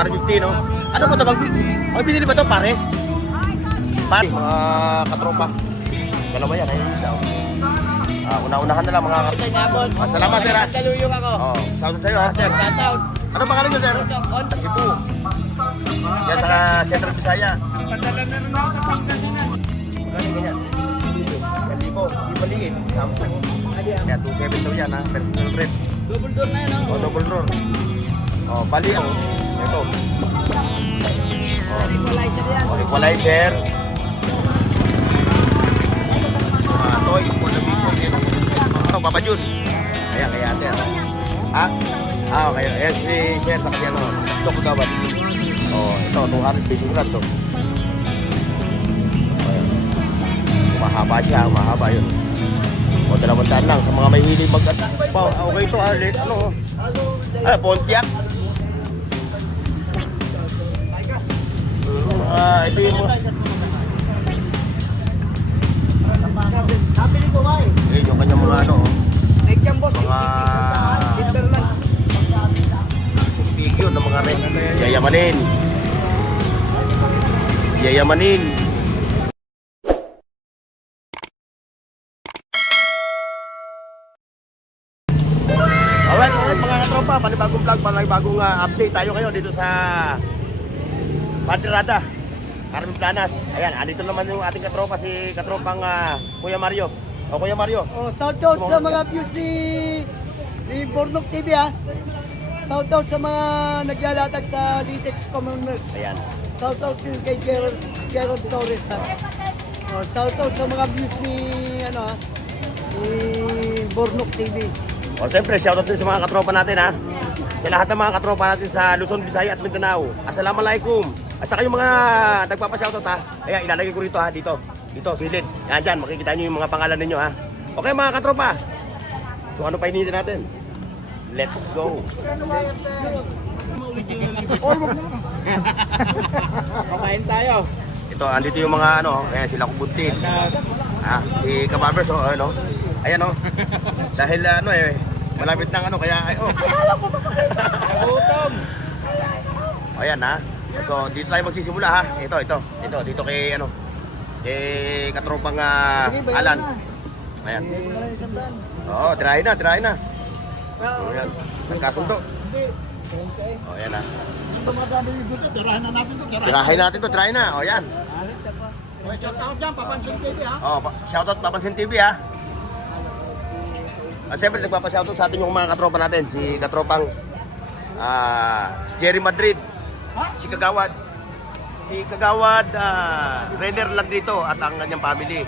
250, no? Ano ba ito? Magbinili ba ito? Pares? Pares, mga katropa. Dalawa yan, ayun yung isa. Una-unahan na lang mga katropa. Salamat, sir, ha? Daluyong ako. Shoutout sa'yo, ha, sir? Shoutout. Ano pangalan nyo, sir? Sa Cebu. Yan sa Central Visaya. Padala na rin ako sa Pangasinan. Magkano ganyan? 1,000. Di maliit. 10. Kaya 2.7 daw yan, ha? Personal bread. Double door na yan, oh. Double roll. Bali ako. Ito. Equalizer yan. Equalizer. Toys for the big boy. Papa Jun. Ayan, kaya ate. Ha? Okay. Ayan si Sir sa kasi ano. Ito kagawad. Ito, 200 pesos lang to. Mahaba siya, mahaba yun. 200 lang sa mga may hilig okay ito, ano? Pontiac. Ito yung mga... yung kanyang mga ano, mga figure ng mga red. Yayamanin. Yayamanin. Alright, mga katropa, panibagong vlog, panibagong update tayo kayo dito sa Madrada, Carmen Planas. Ayan, andito naman yung ating katropa, si katropang Kuya Mario. Kuya Mario. Shoutout sa mga views ni Bornok TV, ha. Shoutout sa mga naglalatag sa Litex Commonwealth. Ayan. Shoutout din kay Gerald Torres, ha. Shoutout sa mga views ni Bornok TV. Siyempre, shoutout din sa mga katropa natin, ha. Sa lahat ng mga katropa natin sa Luzon, Visaya at Mindanao. Assalamualaikum. At saka yung mga nagpapa-shoutout, ha. Ayan, ilalagay ko rito, ha, dito. Dito, silid. Yan dyan, makikita nyo yung mga pangalan ninyo, ha. Okay, mga katropa. So, ano pa hinihintay natin? Let's go. Pakain tayo. Ito, andito yung mga ano, ayan, sila Kubuntin. Si Kababers, ano. Ayan, dahil malapit ng ano, kaya, Nagutom. Ayan, ha. So, dito tayo magsisimula, ha. Ito, dito kay, kay katropang Alan. Ayan. Tirahin na. Ayan. Nagkasundo. Ayan, ha. Tirahin na. Ayan. Shoutout dyan, Papansin TV, ha. Shoutout Papansin TV, ha. Siyempre, nagpapa-shoutout sa atin yung mga katropa natin. Si katropang Jerry Madrid. Si Kagawad. Renner lang dito at ang kanyang family.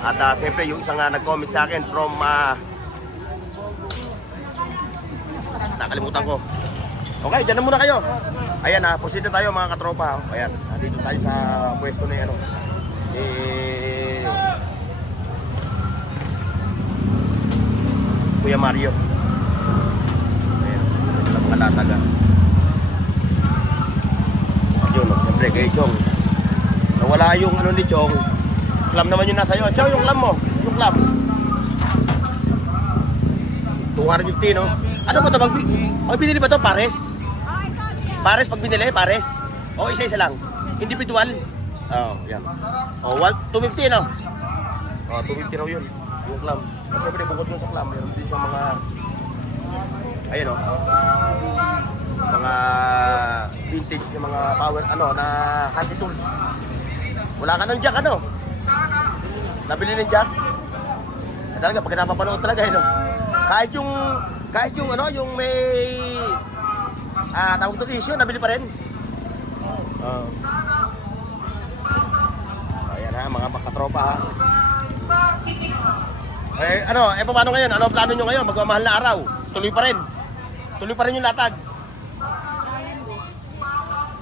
At siyempre, yung isang nag-comment sa akin from... nakalimutan ko. Okay, dyan na muna kayo. Ayan, proceed na tayo mga katropa. Ayan, dito tayo sa pwesto na Kuya Mario. Ayan, ito lang mga lataga. Yun, siyempre kay Chong. Nawala yung ni Chong. Clam naman yung nasa iyo. Chow, yung clam mo. Yung clam. 250, no? Ano ba ito? Magbinili ba ito? Pares? Pares pag binili? Pares? Isa-isa lang. Individual? Yan. 250, no? 250 raw yun. Yung clam. Kasi siyempre bukod mo sa clam, meron din sa mga ayun, mga vintage na mga power na handy tools. Wala ka ng jack, nabili ng jack. Talaga pag napapanood talaga, kahit yung yung may tawag to issue, nabili pa rin. Ayan, ha, mga katropa, ha. Paano ngayon? Ano ang plano nyo ngayon? Magmamahal na araw. Tuloy pa rin yung latag.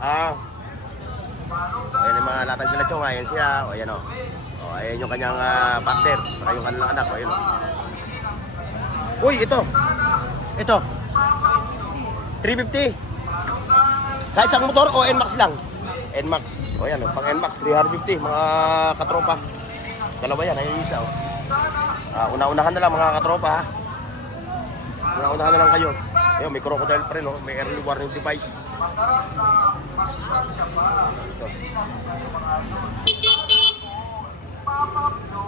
Ayan yung mga latag nila Chong. Ayan siya. Ayan, ayan yung kanyang partner. Saka yung kanilang anak. Ayan, Uy, ito. 350. Kahit sa motor o NMAX lang. NMAX. Ayan, pang NMAX 350. Mga katropa. Dalawa yan. Ayan yung isa. Una-unahan na lang mga katropa, ha. Una-unahan na lang kayo. Ayun, may crocodile pa rin, oh. May early warning device. Ito.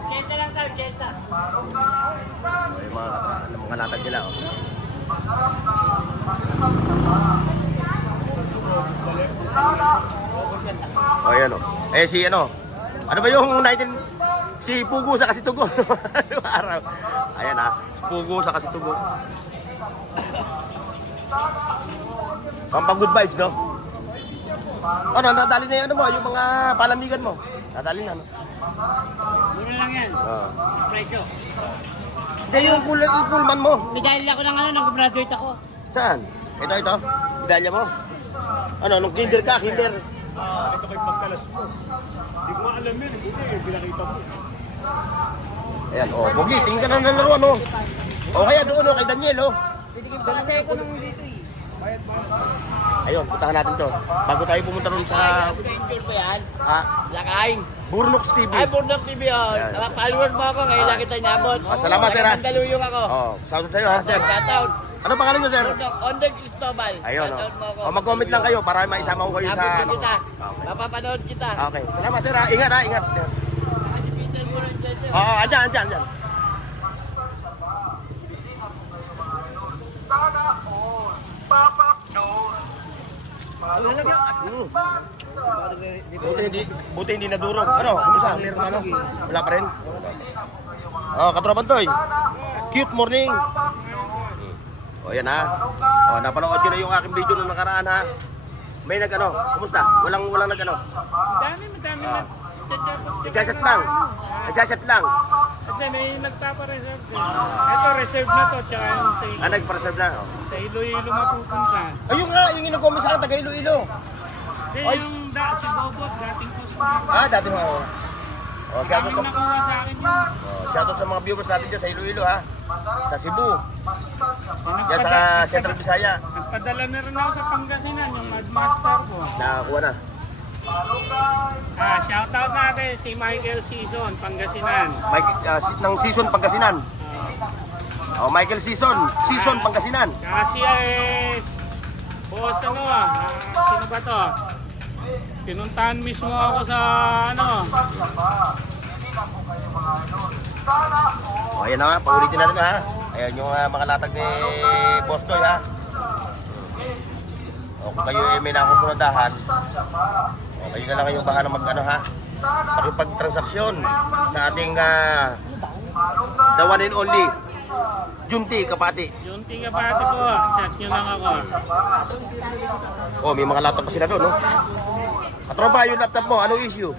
Kenta lang tayo, kenta. Yung mga latag nila, oh. Oh, ayan, oh. Eh, si ano? Ano ba yung 19... Si Pugo sa Kasitugo. Araw. Ayan, ah. Si Pugo sa Kasitugo. Pampang good vibes, no? Ano, nadali na yung ano mo, yung mga palamigan mo. Nadali na, no? Mura lang yan. Oo. Presyo. Hindi, yung pullman mo. Medalya ko ng nag-graduate ako. Saan? Ito. Medalya mo. Ano, nung kinder ka, kinder. Ito kay pagkalas mo. Hindi ko alam yun. Buti, pinakita mo. Ayan, oh, Pogi, tingin ka na ng laruan, oh. O kaya doon, oh, kay Daniel, oh. Kasi ko nung dito eh. Ayun, puntahan natin to. Bago tayo pumunta ron sa Stranger ba yan? ah, Lakay. Burnox TV. Ay, Burnok TV oh. Yan. Follower mo ako, ngayon lang kita inabot. Salamat, sir, ha. Mandaluyong ako. Oh, shoutout sa'yo, ha, sir. Shoutout. Ano pangalan nyo, sir? Burnok, Onder Cristobal. Ayun, oh. Shoutout mo ako. Oh, mag-comment lang kayo para maisama ko kayo sa Abot ano. kita. Okay. Mapapanood kita. Okay, salamat, sir, ha. Ingat, ha, ingat. Si Peter mo rin dito. Oo, andyan. Mm. Buti hindi nadurog. Ano? Kumusta? Meron na ano? Wala pa rin? Oh, katropan toy. Cute morning. Oh, yan ha. Oh, napanood nyo na yung aking video nung nakaraan ha. May nag-ano? Kumusta? Walang nag-ano? Madami Ah. na. Nagchat lang. Kasi may nagpapareserve din. Ito, reserve na to. Tsaka yung sa Nagpa-reserve na. Oh. Iloilo mapupunta. Ayun nga, yung nag-comment sa akin, taga Iloilo. Then Ay. yung si Bobot, dating customer. Dati mo ako. Oh, shoutout Daming sa, nakuha sa akin yun. shoutout sa mga viewers natin dyan sa Iloilo ha. Sa Cebu. Yan sa Nagpada- Central Visaya. Nagpadala na rin ako sa Pangasinan, yung Madmaster ko. Nakakuha na. Shoutout natin si Michael Season, Pangasinan. Ng Season Pangasinan. Oh, Michael Season Pangasinan. Kasi boss sino ba to? Pinuntahan mismo ako sa Oh, ayan na nga, paulitin natin ha. Ayan yung mga latag ni Boss Toy ha. O kung kayo may nakusunadahan, kayo na lang yung bahala mag-ano ha. Makipagtransaksyon sa ating the one and only Junti Kapati. yung tiga pati po, chat nyo lang ako. Oh, may mga laptop pa sila doon, no? Katropa, yung laptop mo, anong issue?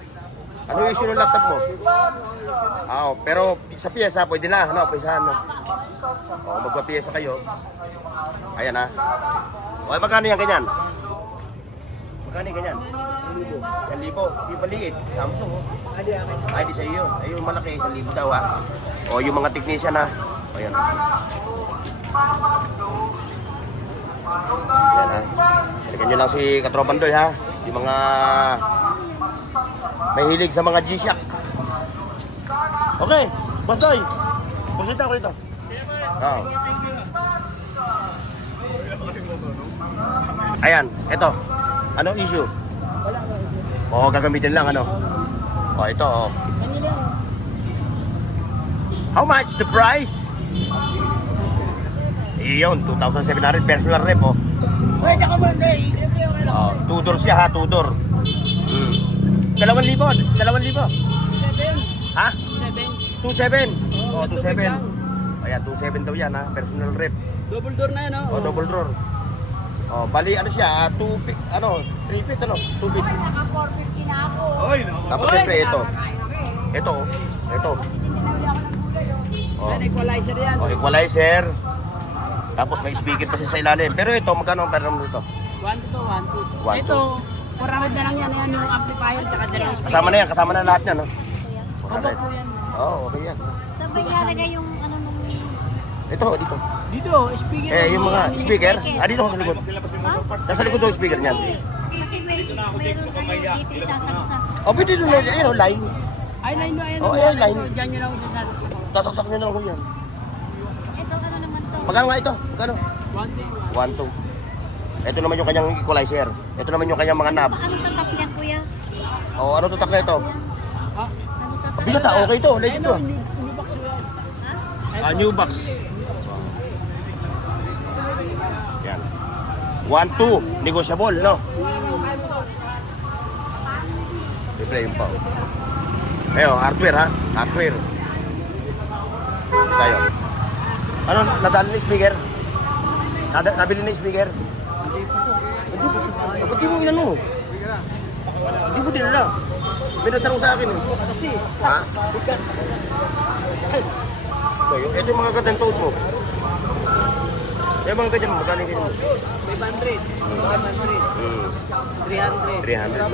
Anong issue ng laptop mo? Pero sa piyesa, pwede na, no? Pwesahan, no? Oh, magpapiyesa kayo. Ayan, ha? Okay, magkano yan ganyan? Magkano yung ganyan? 1,000. Yung maliit, Samsung, oh. Ay, di sa iyo. Ay, yung malaki, 1,000 daw, ha? O, yung mga technician, ha? O, yan. Yan, ha? Balikan nyo lang si Katropan Doy, ha? Yung mga mahilig sa mga G-Shock. Okay, Boss Doy. Pusita ako dito. Oo. Ayan, eto. Anong issue? Oo, gagamitin lang, ano? O, ito, oh. How much the price? Iyon, 2,700 personal rep, oh. Pwede ka mo hindi. Oh, 2 door siya, ha? 2 door. 2,000. 2,000. Ha? 2,700. Oh, 2,700. Ayan, 2,700 daw yan, ha? Personal rep. Double door na yan, Oh, double door. Oh, bali ano siya, 2 feet, 3 feet, 2 feet. Naka 450 na ako. Oy, no. Tapos siyempre ito. Ito, oh. Ito. Oh. Yan, equalizer yan. Oh, equalizer. Tapos may speaker pa siya sa ilalim. Pero ito, magkano ang pera mo dito? 1 to 2. 1 to. Ito, 400 na lang yan. Yan yung amplifier tsaka dalawang speaker. Kasama na yan, kasama na lahat yan, no? Opo po yan. Oo, okay yan. Sabay nalagay yung ano nung... Ito, dito. Dito, speaker. Yung mga speaker. Dito ako sa likod. Ha? Nasa likod yung speaker niyan. Kasi mayroon ano, dito isasaksak. Oh, pwede doon, ayun, line. Ay, line mo, ayan. Oh, ayan, line. Diyan nyo lang sasaksak. Tasaksak nyo na lang yan. Ito ano naman to? Magkano nga ito? Magkano? 1.2. Ito naman yung kanyang equalizer. Ito naman yung kanyang mga knob. Anong tatak yan, kuya? Oh, ano tutak na ito? Anong tatak? Bigat ah, okay to. Legit to. Ha? New box. Yan. 1.2. Negotiable, no? Libre yung pa. Ayo, hardware ha? Hardware. Tayo. Ano, nadali na yung speaker? Nabili na yung speaker? Ba't di mo inano? Di mo dinala. May natanong sa akin eh. Kasi, Ha? Ito yung mga gandang toad mo. Yung mga ganyan mo, magkano yung ganyan mo? 500, 500, 300. 300 no?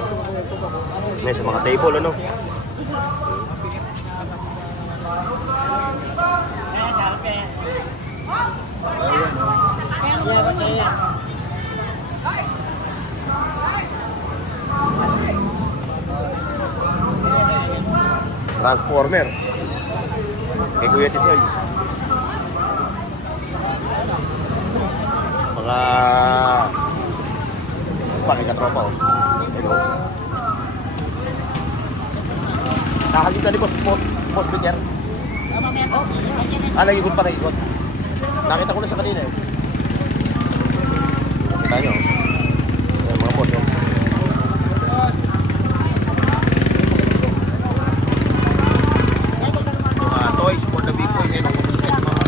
May sa mga table, ano? Transformer. Kay Kuya Tisoy. Mga... Pakikatropa, oh. Hello. Nakakita ni Boss Peter. Ah, nag-ikot pa, nag-ikot. Nakita ko na sa kanina eh. Kita nyo. Ayan, mga boss, oh. Toys for the big boy. Ayan, ang kompleto, mga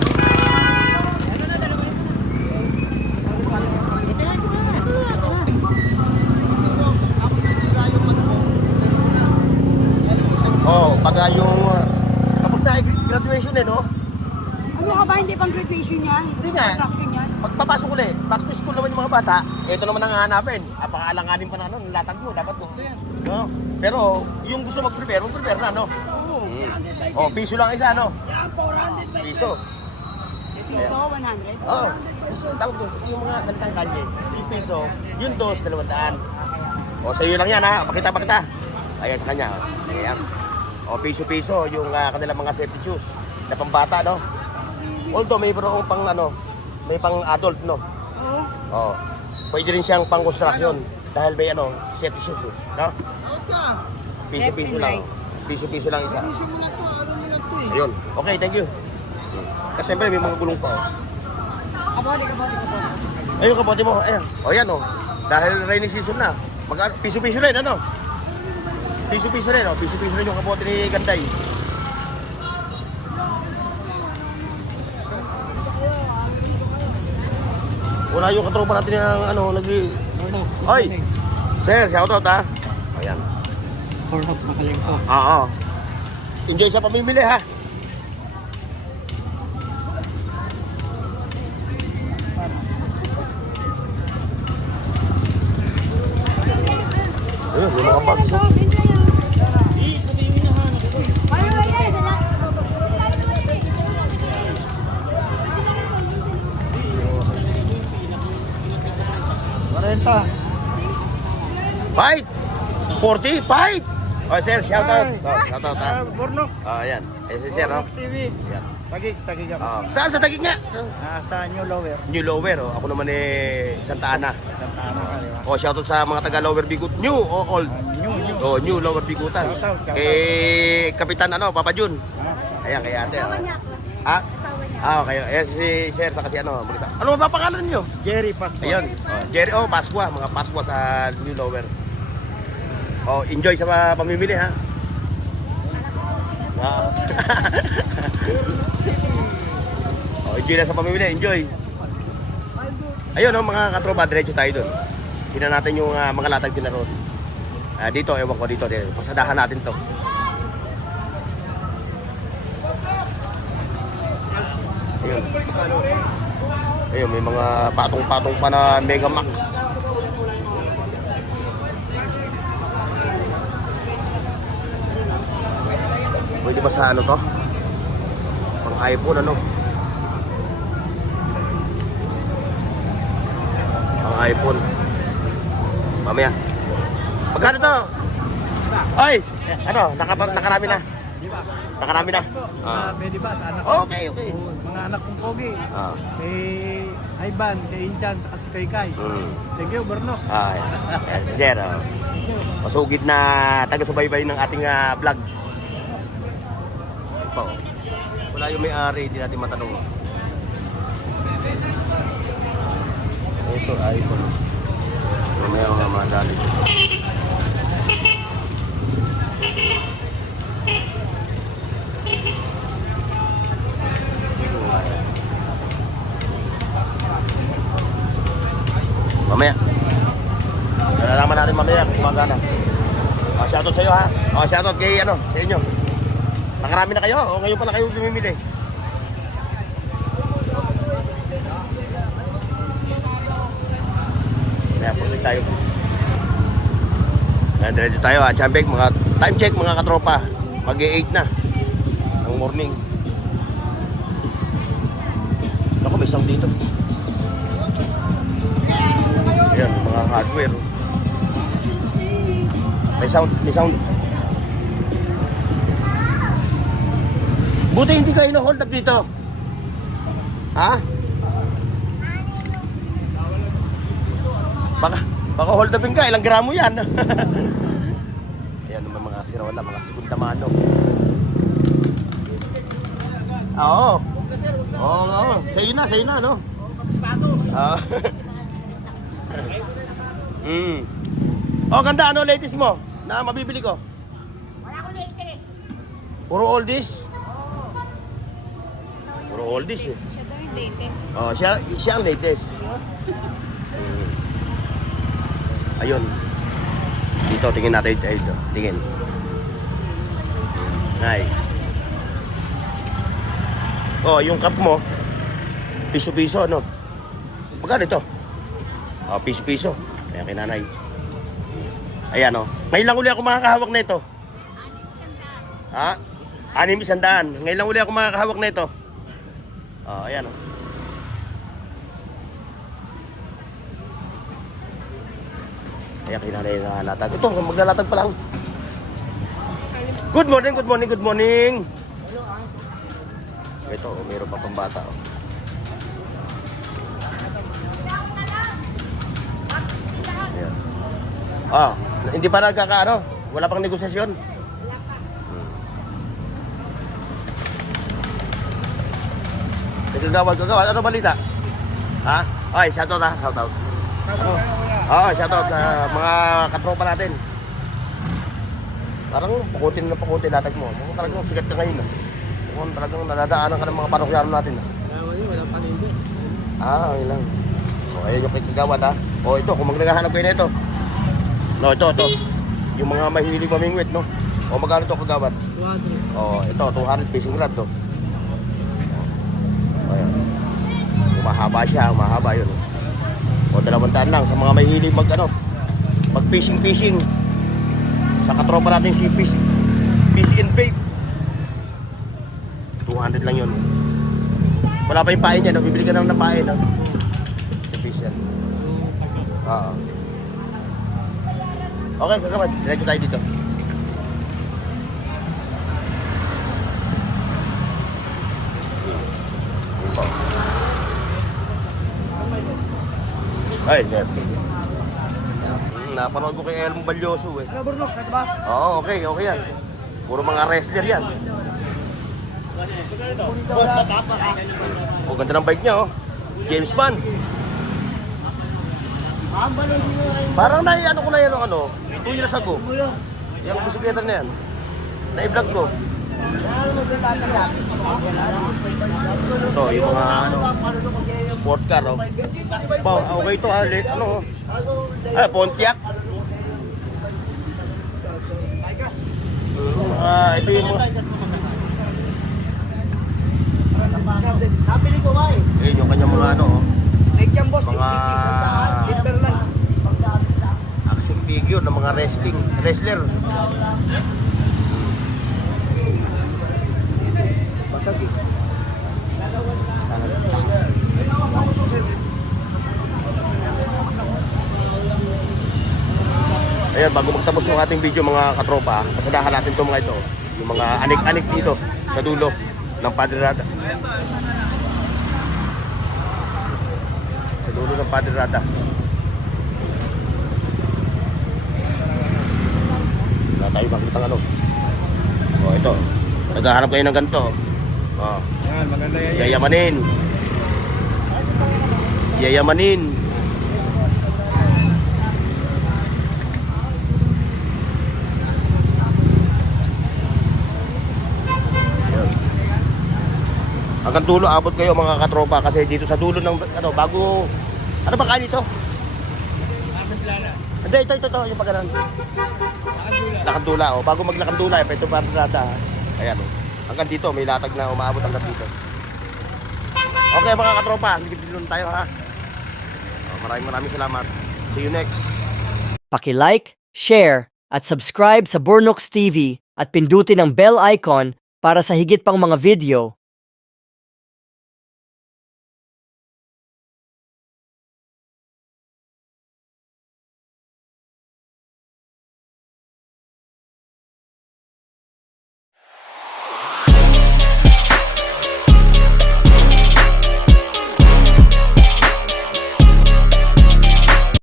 oh, pagka yung tapos na graduation eh, no? Ano ka ba, hindi pang graduation yan? Hindi nga. Attraction yan? Pagpapasok ulit, back to school naman yung mga bata, ito naman ang hahanapin. Apakaalanganin pa na ano, nilatag mo, dapat mo. No? Pero yung gusto mag-prepare na, no? Oh, piso lang isa, no? Piso. Piso, 100. Oh, piso. Tawag doon, yung mga salitang kanye. Yung piso, yung 200. Oh, sa iyo lang yan, ha? Pakita. Ayan sa kanya. Ayan. Oh, piso-piso, yung kanilang mga safety shoes na pambata, no? Although may pang ano, may pang adult, no? Oo. Oh. Pwede rin siyang pang construction dahil may ano, safety shoes, no? Piso-piso lang. Piso-piso lang isa. Ayun. Okay, thank you. Kasi siyempre may mga gulong pa. Oh. Kabote. Ayun, kapote mo. Ayan. O yan, oh. Dahil rainy season na. Piso-piso rin, ano? Piso-piso rin, oh. Piso-piso rin yung kapote ni Ganday. Wala yung katropa natin yung ano, Ay! Sir, shoutout ha. Ayan. Cornhops na kalingko. Oo. Enjoy sa pamimili ha. Ayun, may mga bags. Oh. Fight! 40, fight! Oh, sir, shoutout. Oh, shoutout ha. Bornok. Oh, ayan. Ayan si sir, oh. TV. Ayan. Tagig ako. Oh. Saan sa Taguig nga? Sa New Lower. New Lower, oh. Ako naman Santa Ana. Santa Ana ka, di ba? Oh, shoutout sa mga taga Lower Bigut. New o old? New. Oh, New Lower Bigutan. Shoutout. Kapitan Papa Jun. Ayan, kay ate. Asawa Oh. niya. Ha? Asawa niya. Ah, okay. Ayan si sir sa kasi ano. Ano ba pangalan niyo? Jerry Pascual. Ayun. Oh, Jerry, Pasqua. Mga Pasqua sa New Lower. Oh, enjoy sa pamimili ha. Ah. Oh, enjoy na sa pamimili, enjoy. Ayun mga katropa, diretso tayo doon. Tingnan natin yung mga latag din na road. Dito, ewan ko dito. Pasadahan natin to. Ayun. Ayun, may mga patong-patong pa na Mega Max. Pwede ba sa ano to? Pang iPhone, ano? Pang iPhone. Mamaya. Magkano to? Ay! Ano? Nakarami na. Nakarami na. Pwede ba? Anak Okay. mga anak kong pogi. Ah. Eh, Ivan, kay Inchan, saka si Kai. Thank you, Bernok. Ah, yan. Si Sir, oh. Masugid na taga-subaybay ng ating vlog. Ito pa, oh. Wala yung may-ari, hindi natin matanong. Oh. Ito, iPhone. Mamaya mga madali. Mamaya. Nalalaman natin mamaya kung gumagana. Shoutout sa'yo ha. Shoutout kay sa inyo. Nakarami na kayo o ngayon pala kayo bumimili? Kaya proceed tayo. Diretso tayo ha. Chambek, mga time check mga katropa. Mag-8 na. Ang morning. Ako may sound dito. Ayan, mga hardware. May sound. Buti hindi kayo hold up dito. Ha? Baka hold upin ka, ilang gramo yan. Ayan naman mga sirola, mga segunda mano. Oo. Oo. Sa'yo na, no? Oo. Oh, ganda. Ano latest mo na mabibili ko? Wala ko latest. Puro oldies? Puro oldies eh. Siya daw yung latest. Oh, siya ang latest. Ayun. Dito, tingin natin. Ito, tingin. Ay. Oh, yung cup mo, piso-piso, no? Magkano ito? Oh, piso-piso. Ayan, kay nanay. Ayan, oh. Ngayon lang uli ako makakahawak na ito. Ha? 600. Ngayon lang uli ako makakahawak na ito. Oh, ayan, oh. Ayan, kay nanay nalalatag. Ito, maglalatag pa lang. Good morning. Ito, oh, mayroon pa pambata, oh. Ayan. Ah, hindi pa nagkakaano? Wala pang negosasyon? Kagawad. Ano balita? Ha? Ay, shoutout ha, shoutout. Ano? Shoutout sa mga katropa natin. Parang pakutin latag mo. Mukhang talagang sigat ka ngayon. Mukhang talagang nadadaanan ka ng mga parokyano natin. Walang panindi. Ayun lang. So, ayan yung kagawad ha. O ito, kung maghanap kayo na ito. No, ito. Yung mga mahilig mamingwit, no? O magkano ito kagawad? 200. O, ito, 200 fishing rod to. Ayan. Mahaba siya, mahaba yun. O, 200 lang sa mga mahilig mag fishing. Sa katropa natin si Fish and Bait. 200 lang yun. Wala pa yung pain niya, no? Bibili ka naman ng pain, no? Fish yan. Oo. Okay, kagawad. Diretso tayo dito. Ay, net. Napanood ko kay Elmo Balyoso eh. Ano, Burnok? Ano ba? Oo, okay yan. Puro mga wrestler yan. Oh, ganda ng bike niya, oh. James Bond. Parang ano ko na yan, 2 years ago. Yung bisikleta na yan. Na-vlog ko. Ito, yung mga sport car, oh. Okay ito, Pontiac. Ito yung mga... Napili ko ba eh? Ayun yung kanyang mga mga action figure ng mga wrestler. Ayan, bago magtapos yung ating video mga katropa, pasadahan natin itong mga ito. Yung mga anik-anik dito sa dulo ng Padre Rada. Sa dulo ng Padre Rata. Wala tayo makita ng ano. O, ito. Naghahanap kayo ng ganito. O. Yan, maganda yan. Yayamanin. Yayamanin. Yan. Hanggang dulo abot kayo mga katropa kasi dito sa dulo ng ano bago ano ba kain ito? Hindi, ito, yung pagkanan. Lakandula, oh. Bago maglakandula, ito pa rata. Ayan, oh. Hanggang dito, may latag na umaabot hanggang dito. Okay mga katropa, ligid-ligid tayo ha. Oh, maraming salamat. See you next. Paki-like, share, at subscribe sa Bornox TV at pindutin ang bell icon para sa higit pang mga video